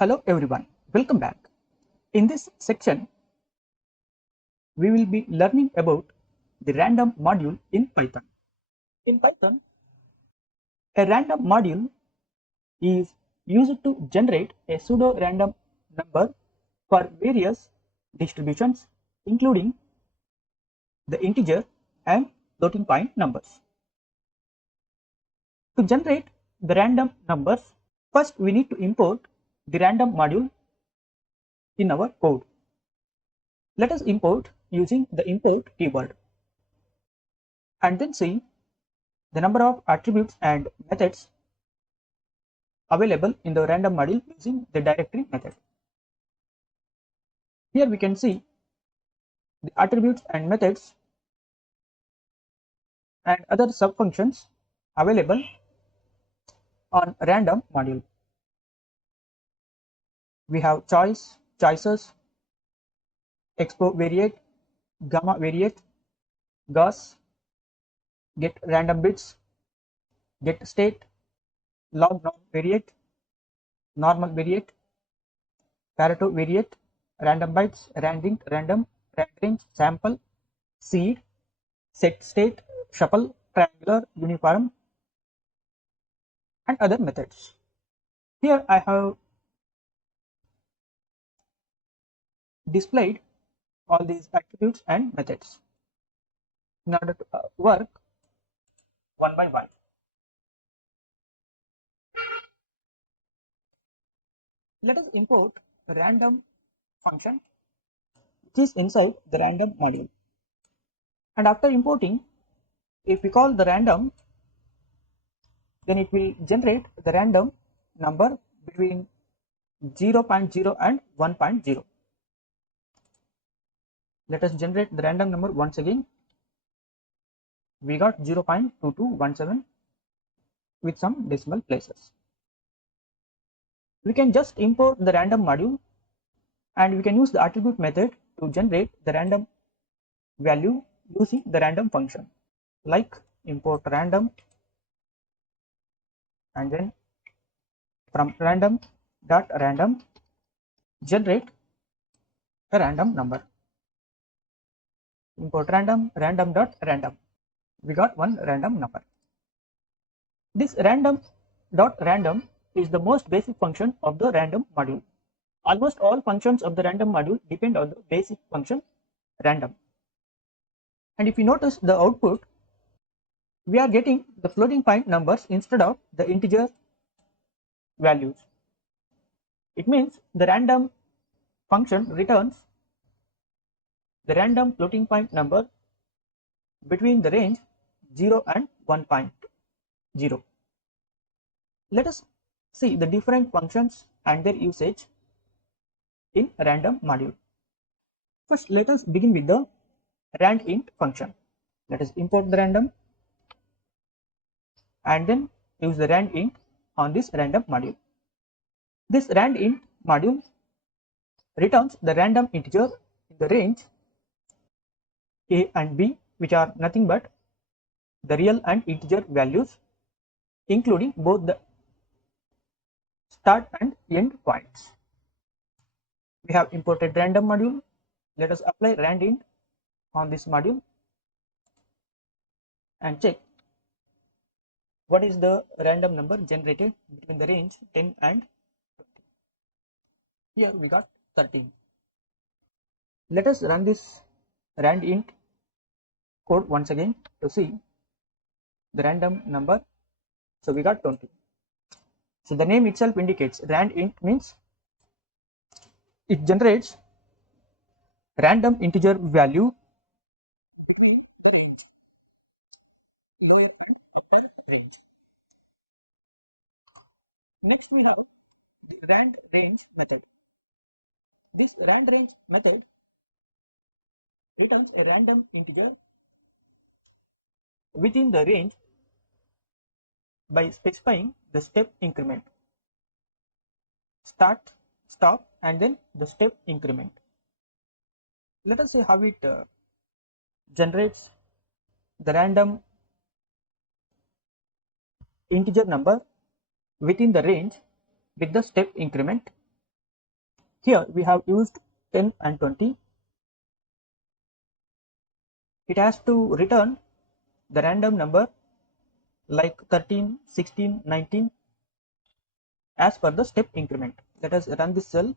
Hello everyone, welcome back. In this section, we will be learning about the random module in Python. In Python, a random module is used to generate a pseudo-random number for various distributions, including the integer and floating point numbers. To generate the random numbers, first we need to import the random module in our code. Let us import using the import keyword and then see the number of attributes and methods available in the random module using the directory method. Here we can see the attributes and methods and other subfunctions available on random module. We have choice, choices, expo variate, gamma variate, gas, get random bits, get state, log norm variate, normal variate, Pareto variate, random bytes, randint, random, range, sample, seed, set state, shuffle, triangular, uniform, and other methods. Here I have displayed all these attributes and methods in order to work one by one. Let us import a random function which is inside the random module. And after importing, if we call the random, then it will generate the random number between 0.0 and 1.0. Let us generate the random number once again. We got 0.2217 with some decimal places. We can just import the random module and we can use the attribute method to generate the random value using the random function, like import random and then from random generate a random number. Import random. We got one random number. This random is the most basic function of the random module. Almost all functions of the random module depend on the basic function random. And if you notice the output, we are getting the floating point numbers instead of the integer values. It means the random function returns the random floating point number between the range 0 and 1.0. Let us see the different functions and their usage in random module. First, let us begin with the randint function. Let us import the random and then use the randint on this random module. This randint module returns the random integer in the range a and b, which are nothing but the real and integer values, including both the start and end points. We have imported random module. Let us apply randint on this module and check what is the random number generated between the range 10 and 20. Here we got 13. Let us run this randint code once again to see the random number. So we got 20. So the name itself indicates randint means it generates random integer value between the range, lower and upper range. Next we have the rand range method. This rand range method returns a random integer within the range by specifying the step increment, start, stop, and then the step increment. Let us see how it generates the random integer number within the range with the step increment. Here we have used 10 and 20. It has to return the random number like 13, 16, 19 as per the step increment. Let us run this cell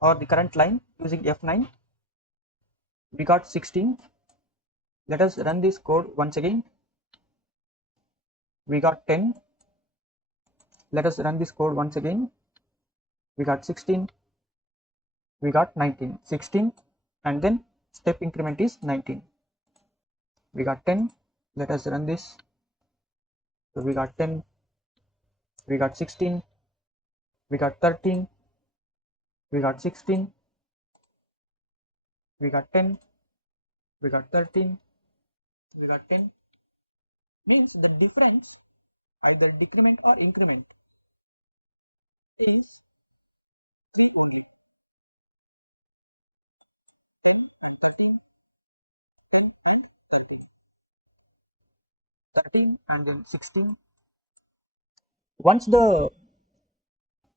or the current line using F9. We got 16. Let us run this code once again. We got 10. Let us run this code once again. We got 16. We got 19. 16 and then step increment is 19. We got 10. Let us run this. So we got 10. We got 16. We got 13. We got 16. We got 10. We got 13. We got 10. Means the difference, either decrement or increment, is 3 only. 10 and 13, 10 and 13, 13 and then 16. Once the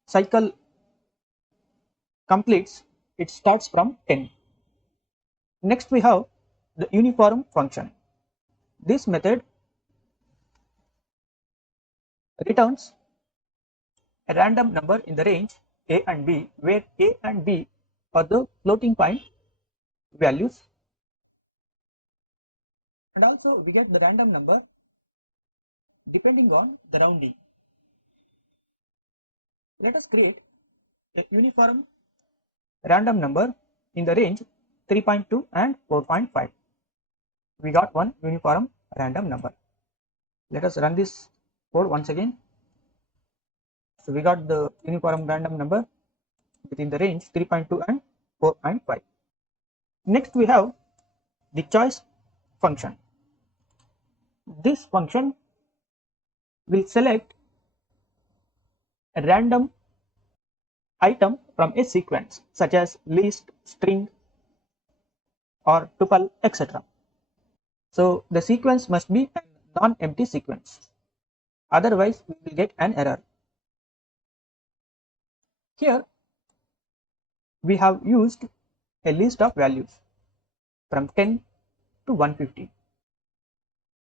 cycle completes, it starts from 10. Next we have the uniform function. This method returns a random number in the range a and b, where a and b are the floating point values, and also we get the random number depending on the rounding. Let us create a uniform random number in the range 3.2 and 4.5. We got one uniform random number. Let us run this code once again. So we got the uniform random number within the range 3.2 and 4.5. Next we have the choice function. This function will select a random item from a sequence such as list, string or tuple, etc. So the sequence must be a non-empty sequence, otherwise we will get an error. Here we have used a list of values from 10 to 150.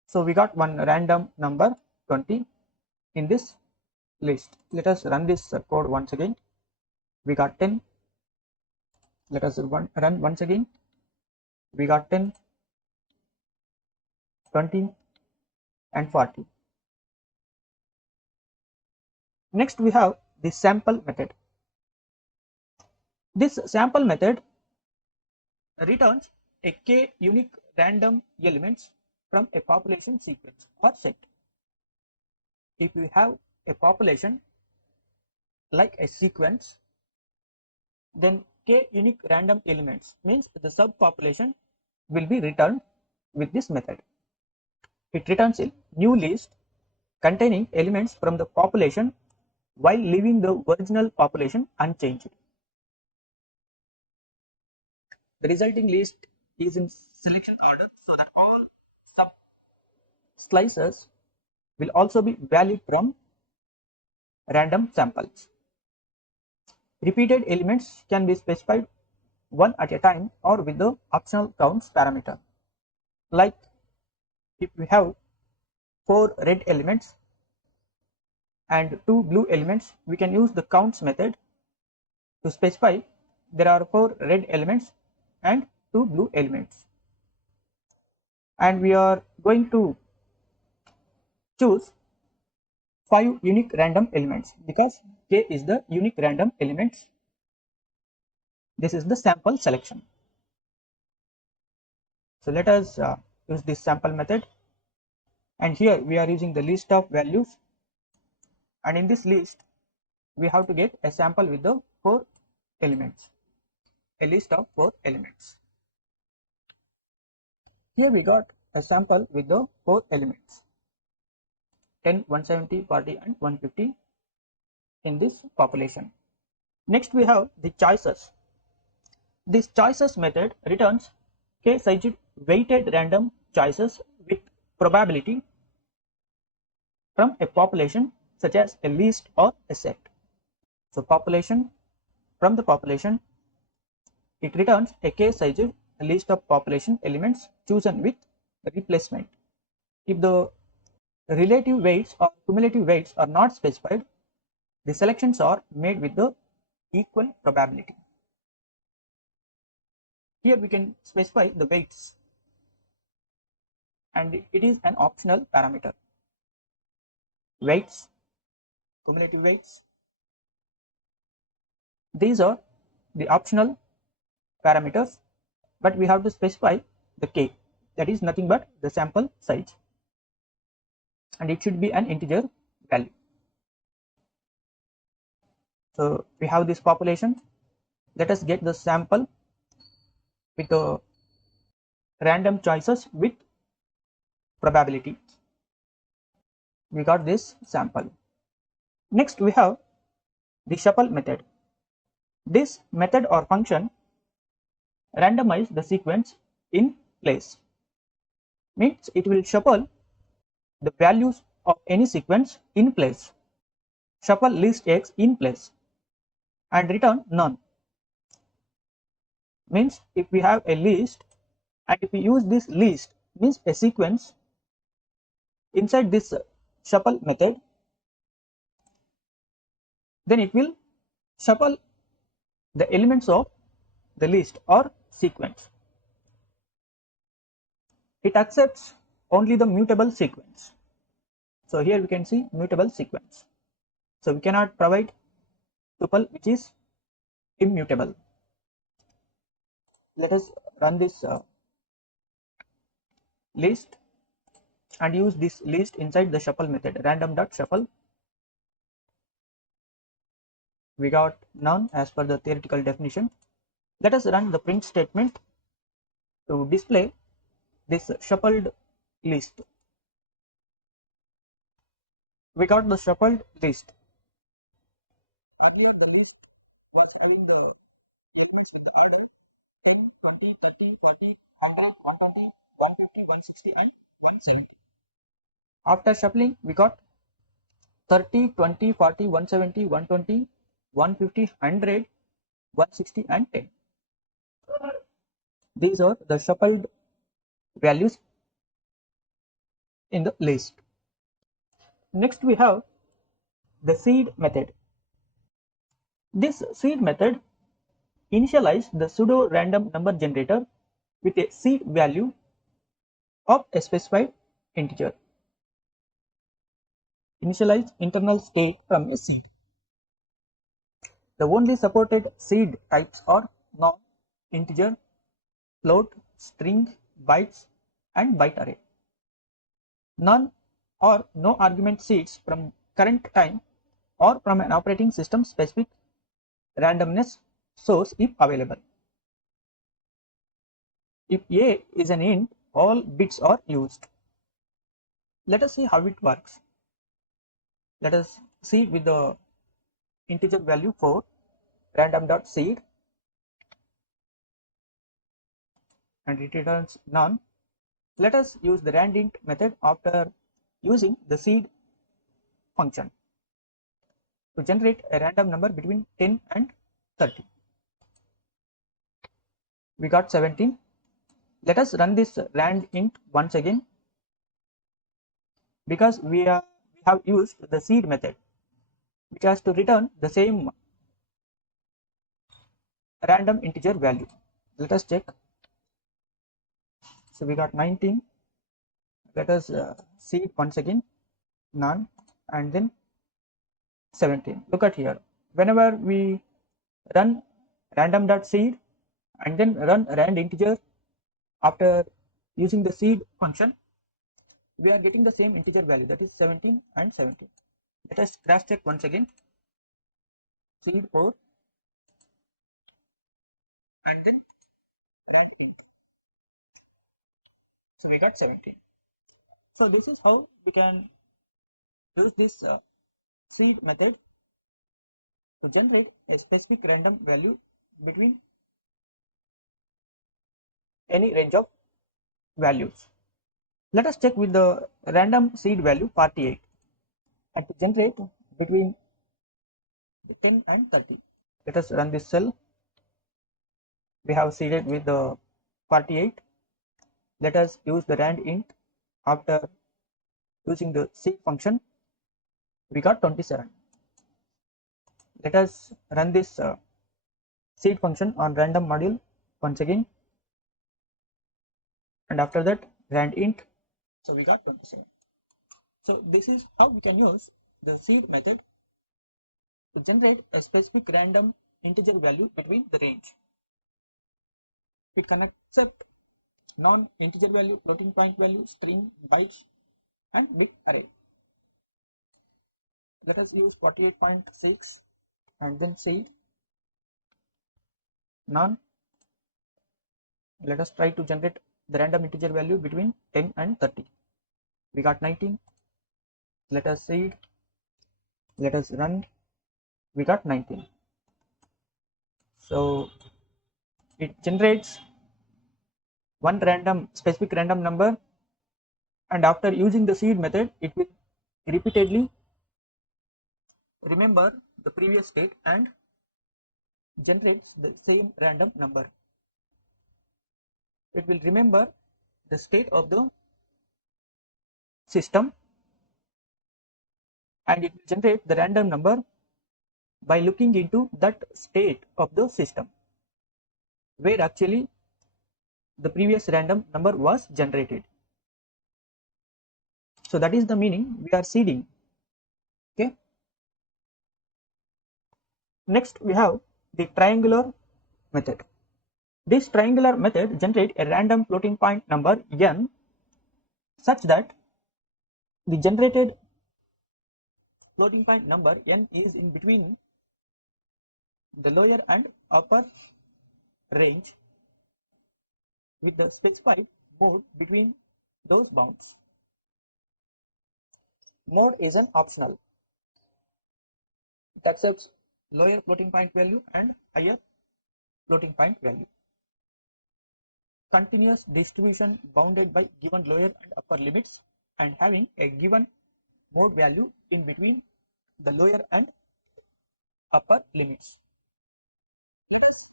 So we got one random number 20 in this list. Let us run this code once again. We got 10. Let us run once again. We got 10, 20 and 40. Next we have the sample method. This sample method returns a k unique random elements from a population sequence or set. If we have a population like a sequence, then k unique random elements means the subpopulation will be returned with this method. It returns a new list containing elements from the population while leaving the original population unchanged. The resulting list is in selection order so that all sub slices will also be valid from random samples. Repeated elements can be specified one at a time or with the optional counts parameter. Like if we have 4 red elements and 2 blue elements, we can use the counts method to specify there are 4 red elements and 2 blue elements, and we are going to choose 5 unique random elements because k is the unique random elements. This is the sample selection. So let us use this sample method, and here we are using the list of values, and in this list we have to get a sample with the 4 elements, a list of 4 elements. Here we got a sample with the 4 elements 10, 170, 40 and 150 in this population. Next we have the choices. This choices method returns k-sized weighted random choices with probability from a population such as a list or a set. So population from the population, it returns a case-sized list of population elements chosen with replacement. If the relative weights or cumulative weights are not specified, the selections are made with the equal probability. Here we can specify the weights, and it is an optional parameter. Weights, cumulative weights, these are the optional parameters, but we have to specify the k, that is nothing but the sample size, and it should be an integer value. So we have this population. Let us get the sample with the random choices with probability. We got this sample. Next we have the shuffle method. This method or function randomize the sequence in place. Means it will shuffle the values of any sequence in place. Shuffle list X in place and return none. Means if we have a list and if we use this list, means a sequence inside this shuffle method, then it will shuffle the elements of the list or sequence. It accepts only the mutable sequence. So here we can see mutable sequence. So we cannot provide tuple which is immutable. Let us run this list and use this list inside the shuffle method, random.shuffle. We got none as per the theoretical definition. Let us run the print statement to display this shuffled list. We got the shuffled list. Earlier the list was having the list 10, 20, 30, 40, 100, 120, 150, 160 and 170. After shuffling we got 30, 20, 40, 170, 120, 150, 100, 160 and 10. These are the shuffled values in the list. Next we have the seed method. This seed method initializes the pseudo random number generator with a seed value of a specified integer. Initialize internal state from a seed. The only supported seed types are non-integer, float, string, bytes and byte array. None or no argument seeds from current time or from an operating system specific randomness source if available. If A is an int, all bits are used. Let us see how it works. Let us see with the integer value 4, random.seed, and it returns none. Let us use the randint method after using the seed function to generate a random number between 10 and 30. We got 17. Let us run this randint once again, because we have used the seed method which has to return the same random integer value. Let us check. So we got 19. Let us see it once again, none, and then 17. Look at here. Whenever we run random.seed and then run rand integer after using the seed function, we are getting the same integer value, that is 17 and 17. Let us cross check once again. Seed 4 and then rand int. So we got 17. So this is how we can use this seed method to generate a specific random value between any range of values. Let us check with the random seed value 48 and to generate between 10 and 30. Let us run this cell. We have seeded with the 48. Let us use the rand int. After using the seed function, we got 27. Let us run this seed function on random module once again, and after that rand int, so we got 27. So this is how we can use the seed method to generate a specific random integer value between the range. It can accept non-integer value, floating point value, string, bytes, and bit array. Let us use 48.6 and then seed none. Let us try to generate the random integer value between 10 and 30. We got 19. Let us seed. Let us run. We got 19. So it generates one random specific random number, and after using the seed method, it will repeatedly remember the previous state and generates the same random number. It will remember the state of the system and it will generate the random number by looking into that state of the system where actually the previous random number was generated. So that is the meaning we are seeding. Okay. Next we have the triangular method. This triangular method generates a random floating point number n such that the generated floating point number n is in between the lower and upper range with the specified mode between those bounds. Mode is an optional. It accepts lower floating point value and higher floating point value. Continuous distribution bounded by given lower and upper limits and having a given mode value in between the lower and upper limits. Let us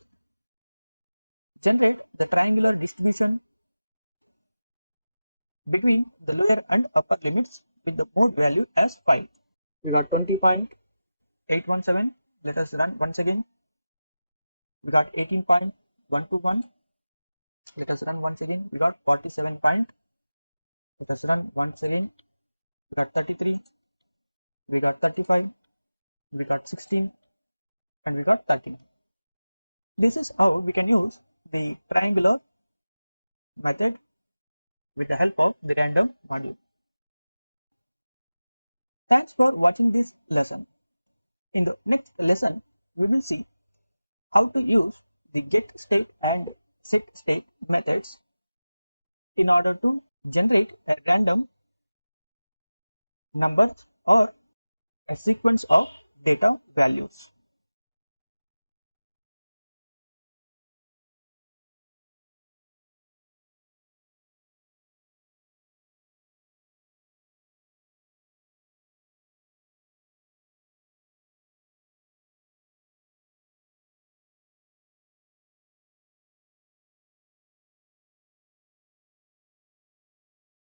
generate the triangular distribution between the lower and upper limits with the mode value as 5. We got 20.817. Let us run once again. We got 18.121. Let us run once again. We got 47 point. Let us run once again. We got 33. We got 35. We got 16. And we got 13. This is how we can use the triangular method with the help of the random module. Thanks for watching this lesson. In the next lesson, we will see how to use the get state and set state methods in order to generate a random number or a sequence of data values.